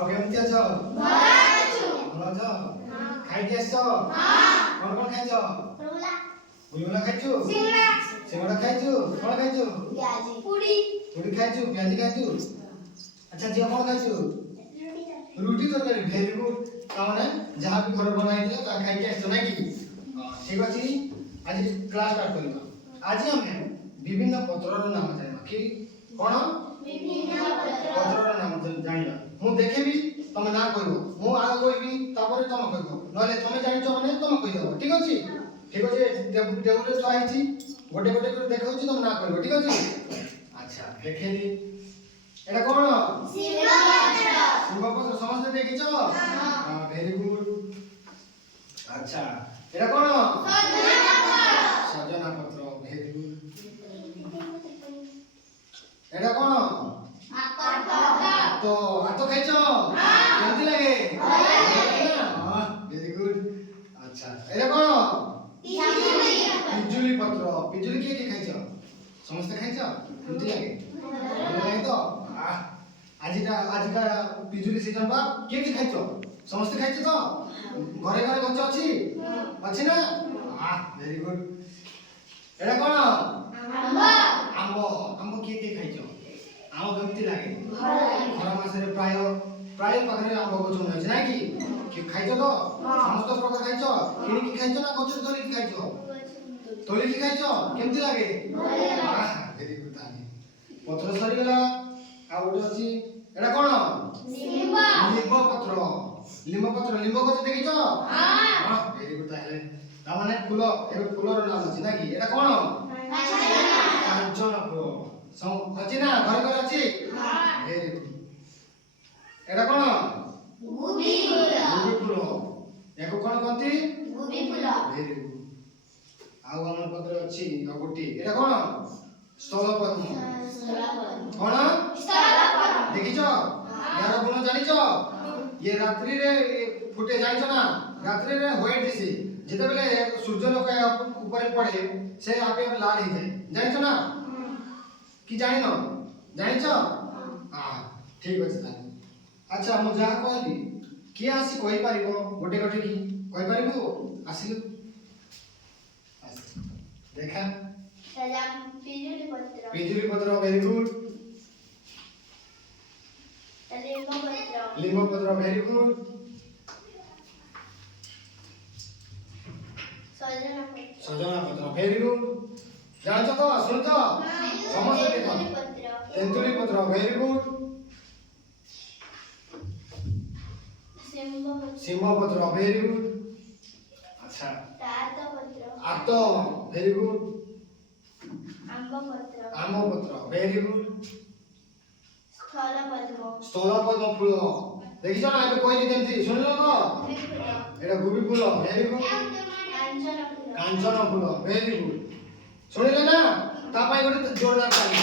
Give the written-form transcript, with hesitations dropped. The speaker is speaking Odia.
ଆଉ କେମିତି ଅଛ? ଭଲ ଅଛୁ। ଭଲ ଅଛ? ହଁ। ଖାଇକି ଆସିଛ? ହଁ। କଣ ଖାଇଛ? ଗୁଲଗୁଲା। ଗୁଲଗୁଲା ଖାଇଛୁ? ସିଙ୍ଗଡ଼ା। ସିଙ୍ଗଡ଼ା ଖାଇଛୁ? କଣ ଖାଇଛୁ? ପିଆଜି। ପୁଡ଼ି। ପୁଡ଼ି ଖାଇଛୁ? ପିଆଜି ଖାଇଛୁ? ଆଚ୍ଛା ଝିଅ କଣ ଖାଇଛୁ? ରୁଟି ତରକାରୀ। Very good. ତାମାନେ ଯାହା ବି ଘରେ ବନା ହେଇଥିଲା ତାହା ଖାଇକି ଆସିଛ ନାଇଁ କି? ଠିକ ଅଛି। ଆଜି କ୍ଲାସ୍ ଷ୍ଟାର୍ଟ କରିବା। ଆଜି ଆମେ ବିଭିନ୍ନ ପତ୍ରର ନାମ ଜାଣିବା। କି କଣ? ବିଭିନ୍ନ ପତ୍ରର ନାମ ଜାଣିବା। ମୁଁ ଦେଖିବି ତମେ ନା କହିବ। ମୁଁ ଆଗ କହିବି ତାପରେ ତମେ କହିବ। ନହେଲେ ତମେ ଜାଣିଛ ମାନେ ତମେ କହିଦବ। ଠିକ ଅଛି? ଠିକ ଅଛି। ଟେବୁଲରେ ଥୁଆ ହେଇଛି। ଗୋଟେ ଗୋଟେ କରି ଦେଖାଉଛି ତମେ ନା କହିବ। ଠିକ ଅଛି? ଆଚ୍ଛା ଦେଖେଇଲି। এটা কোন ଶିବପତ୍ର। শিবপত্র ସମସ୍ତେ ଦେଖିଛ? ହଁ। Very good. আচ্ছা এটা কোন ସଜନା ପତ୍ର। সজনা পত্র। Very good. এটা কোন ଆତ। আতো খাইছো? কেমতি লাগে? Very good. আচ্ছা এটা কোন ପିଜୁଳି। পিজুলি পত্র। পিজুলি কে কে খাইছো? ସମସ୍ତେ ଖାইଛ? କେମତି ଲାଗେ? ଭଲ ଲାଗେ ତ? ଆଜିକା ପିଜୁଳି ସିଜନ ବା କିଏ କିଏ ଖାଇଛ? ସମସ୍ତେ ଖାଇଛ ତ? ଘରେ ଘରେ ଗଛ ଅଛି? ଅଛି ନା? Very good. ଏଟା କଣ? ଆମ୍ବ। ଆମ୍ବ। ଆମ୍ବ କିଏ କିଏ ଖାଇଛ? ଆମ୍ବ କେମିତି ଲାଗେ? ଭଲ ଲାଗେ। ଖରା ମାସରେ ପ୍ରାୟ ପାଖରେ ଆମ୍ବ ଗଛ ଅଛି ନାଇଁ କି? କିଏ ଖାଇଛ ତ? ସମସ୍ତ ପ୍ରକାର ଖାଇଛ? କିଣିକି ଖାଇଛ ନା ଗଛରୁ ଧରିକି ଖାଇଛ? ତୋଳିକି ଖାଇଛ? କେମିତି ଲାଗେ? Very good. ତାହେଲେ ପତ୍ର ସରିଗଲା। ଆଉ ଗୋଟେ ଅଛି ଏଟା କଣ? ଲିମ୍ବ। ଲିମ୍ବ ପତ୍ର। ଲିମ୍ବ ପତ୍ର। ଲିମ୍ବ ଗଛ ଦେଖିଛ? Very good. ତାହେଲେ ତାମାନେ ଫୁଲ ଏବେ ଫୁଲର ନାମ ଅଛି ନା କି? ଏଟା କଣ? କାଞ୍ଚନ ଫୁଲ। ଅଛି ନା? ଘରେ ଘରେ ଅଛି? Very good. ଏଟା କଣ? ଗୁବି ଫୁଲ। ଗୁବି ଫୁଲ। ୟାକୁ କଣ କହନ୍ତି? ଗୁବି ଫୁଲ। Very good. ଆଉ ଆମର ପାଖରେ ଅଛି ଆଉ ଗୋଟେ ଏଟା କଣ? ସ୍ଥଳପଦ୍ମ। କଣ? ଦେଖିଛ? यार गुण जानिଛ? ये रात्रिरे फुटे जानिଛ ना? रात्रिरे व्हाइट दिसे जेतेबेले सूर्य लोक ऊपर पड़े से आपे लाल हो जाए। जानिଛ ना? कि जानिन? जानिଛ? ठीक अछि ताले। अच्छा मु जा कहली कि आसी कहि पारिबो गोटे गोटे की कहि पारिबो? आसिलु देखा पिजुली पत्र। पिजुली पत्र। Very good. ଲିମ୍ବ ପତ୍ର। लिंब पत्र। Very good. ସଜନା ପତ୍ର। सजना पत्र। Very good. जानिଛ ତ? ଶୁଣିଛ? ସମସ୍ତେ ଦେଖ। ତେନ୍ତୁଳି ପତ୍ର। ତେନ୍ତୁଳି ପତ୍ର। Very good. ଶିମ୍ବ ପତ୍ର। सिंह पत्र। Very good. अच्छा ତାତ ପତ୍ର। आत। Very good. ଆମ୍ବ ପତ୍ର। आम पत्र। Very good. ସ୍ଥଳ ପଦ୍ମ। स्थलपद्म फूल देखिଛ ନା? ଏବେ କହିଲି ଯେମିତି ଶୁଣିଲ ତ? ଗୁବି ଫୁଲ। ଏଟା ଗୁବି ଫୁଲ। Very good. କାଞ୍ଚନ ଫୁଲ। କାଞ୍ଚନ ଫୁଲ। Very good. ଶୁଣିଲେ ନା? ତା ପାଇଁ ଗୋଟେ ଜୋରଦାର ତାଳି।